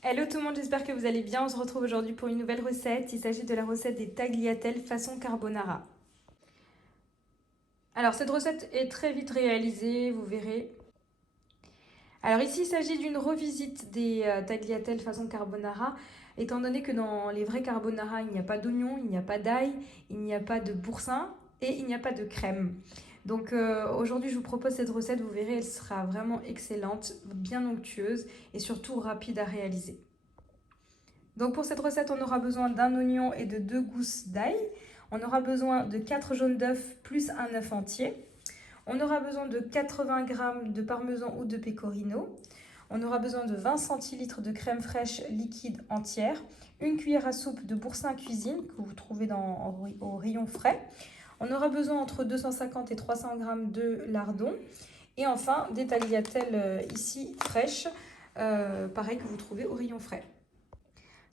Hello tout le monde, j'espère que vous allez bien. On se retrouve aujourd'hui pour une nouvelle recette. Il s'agit de la recette des tagliatelles façon carbonara. Alors cette recette est très vite réalisée, vous verrez. Alors ici il s'agit d'une revisite des tagliatelles façon carbonara, étant donné que dans les vrais carbonara il n'y a pas d'oignon, il n'y a pas d'ail, il n'y a pas de boursin et il n'y a pas de crème. Donc aujourd'hui je vous propose cette recette, vous verrez elle sera vraiment excellente, bien onctueuse et surtout rapide à réaliser. Donc pour cette recette, on aura besoin d'un oignon et de 2 gousses d'ail. On aura besoin de 4 jaunes d'œufs plus un œuf entier. On aura besoin de 80 g de parmesan ou de pecorino. On aura besoin de 20 centilitres de crème fraîche liquide entière. Une cuillère à soupe de boursin cuisine que vous trouvez au rayon frais. On aura besoin entre 250 et 300 g de lardons. Et enfin, des tagliatelles ici fraîches, pareil que vous trouvez au rayon frais.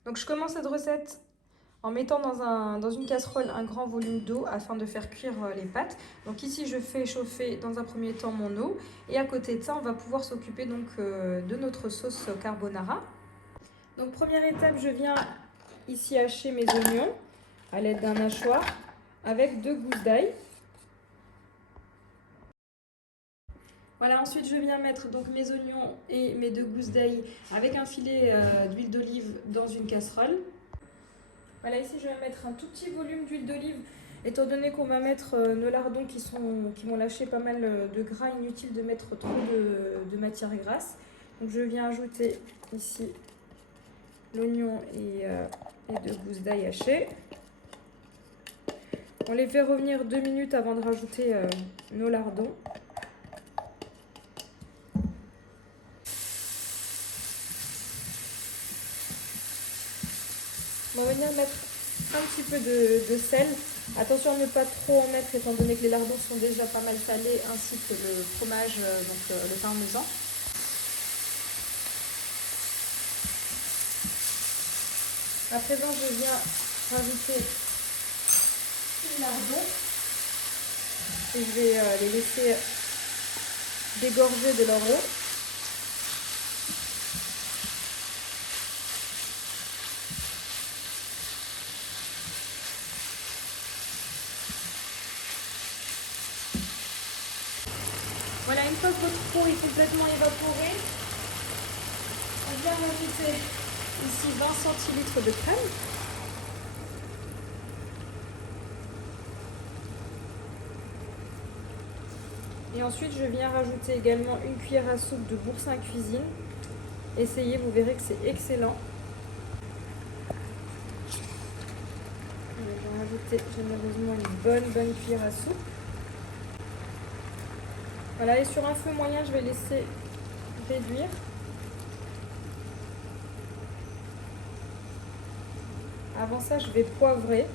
Donc je commence cette recette en mettant dans une casserole un grand volume d'eau afin de faire cuire les pâtes. Donc ici je fais chauffer dans un premier temps mon eau et à côté de ça on va pouvoir s'occuper donc de notre sauce carbonara. Donc première étape, je viens ici hacher mes oignons à l'aide d'un hachoir avec 2 gousses d'ail. Voilà, ensuite je viens mettre donc mes oignons et mes 2 gousses d'ail avec un filet d'huile d'olive dans une casserole. Voilà, ici je vais mettre un tout petit volume d'huile d'olive, étant donné qu'on va mettre nos lardons qui vont lâcher pas mal de gras, inutile de mettre trop de matière grasse. Donc je viens ajouter ici l'oignon et 2 gousses d'ail hachées. On les fait revenir 2 minutes avant de rajouter nos lardons. On va venir mettre un petit peu de sel. Attention à ne pas trop en mettre étant donné que les lardons sont déjà pas mal salés, ainsi que le fromage, le parmesan. À présent, je viens rajouter les lardons et je vais les laisser dégorger de leur eau. Voilà, une fois que votre eau est complètement évaporée, on vient rajouter ici 20 centilitres de crème. Et ensuite, je viens rajouter également une cuillère à soupe de boursin cuisine. Essayez, vous verrez que c'est excellent. Je vais rajouter généreusement une bonne cuillère à soupe. Voilà, et sur un feu moyen, je vais laisser réduire. Avant ça, je vais poivrer.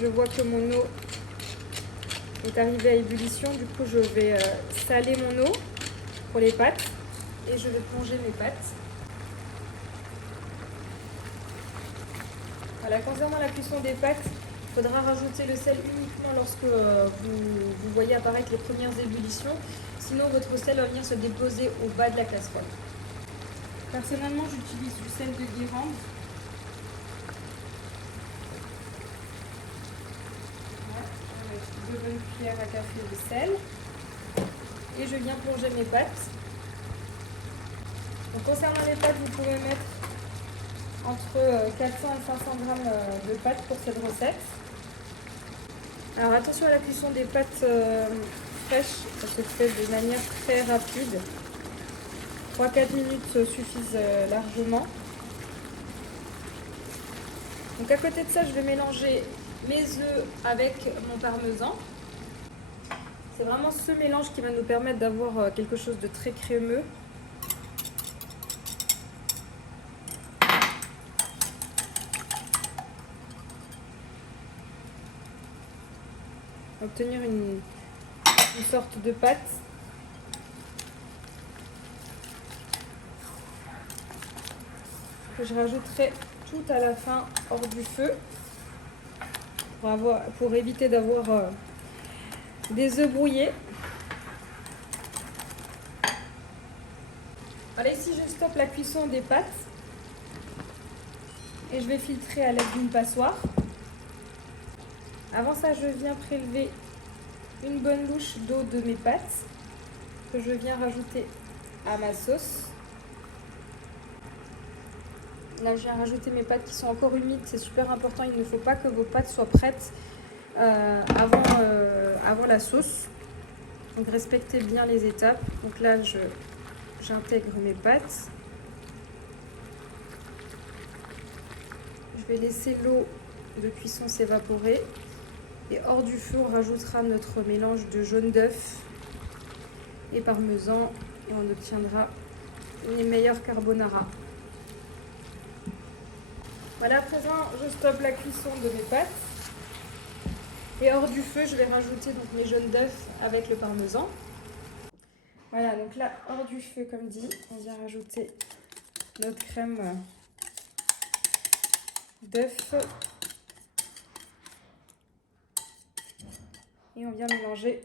Je vois que mon eau est arrivée à ébullition. Du coup, je vais saler mon eau pour les pâtes et je vais plonger mes pâtes. Voilà, concernant la cuisson des pâtes, il faudra rajouter le sel uniquement lorsque vous voyez apparaître les premières ébullitions. Sinon, votre sel va venir se déposer au bas de la casserole. Personnellement, j'utilise du sel de Guérande. Deux bonnes cuillères à café de sel. Et je viens plonger mes pâtes. Donc, concernant les pâtes, vous pouvez mettre entre 400 et 500 g de pâtes pour cette recette. Alors attention à la cuisson des pâtes fraîches, ça se fait de manière très rapide. 3-4 minutes suffisent largement. Donc à côté de ça, je vais mélanger mes œufs avec mon parmesan. C'est vraiment ce mélange qui va nous permettre d'avoir quelque chose de très crémeux. Obtenir une sorte de pâte. Que je rajouterai tout à la fin hors du feu pour éviter d'avoir des œufs brouillés. Voilà, ici je stoppe la cuisson des pâtes et je vais filtrer à l'aide d'une passoire. Avant ça, je viens prélever une bonne louche d'eau de mes pâtes que je viens rajouter à ma sauce. Là, je viens rajouter mes pâtes qui sont encore humides, c'est super important. Il ne faut pas que vos pâtes soient prêtes avant la sauce. Donc respectez bien les étapes. Donc là, j'intègre mes pâtes. Je vais laisser l'eau de cuisson s'évaporer. Et hors du feu, on rajoutera notre mélange de jaune d'œuf et parmesan. Et on obtiendra les meilleurs carbonara. Voilà, à présent, je stoppe la cuisson de mes pâtes. Et hors du feu, je vais rajouter donc mes jaunes d'œufs avec le parmesan. Voilà, donc là, hors du feu, comme dit, on vient rajouter notre crème d'œuf. Et on vient mélanger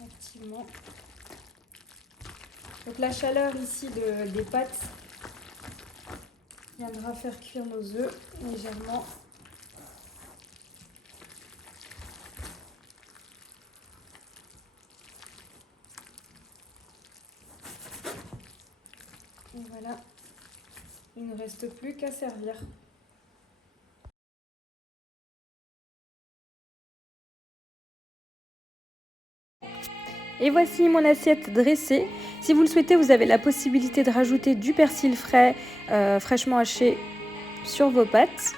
activement. Donc la chaleur ici des pâtes viendra faire cuire nos œufs légèrement. Et voilà, il ne reste plus qu'à servir. Et voici mon assiette dressée. Si vous le souhaitez, vous avez la possibilité de rajouter du persil frais, fraîchement haché sur vos pâtes.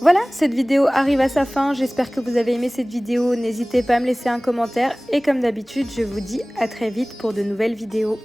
Voilà, cette vidéo arrive à sa fin. J'espère que vous avez aimé cette vidéo. N'hésitez pas à me laisser un commentaire. Et comme d'habitude, je vous dis à très vite pour de nouvelles vidéos.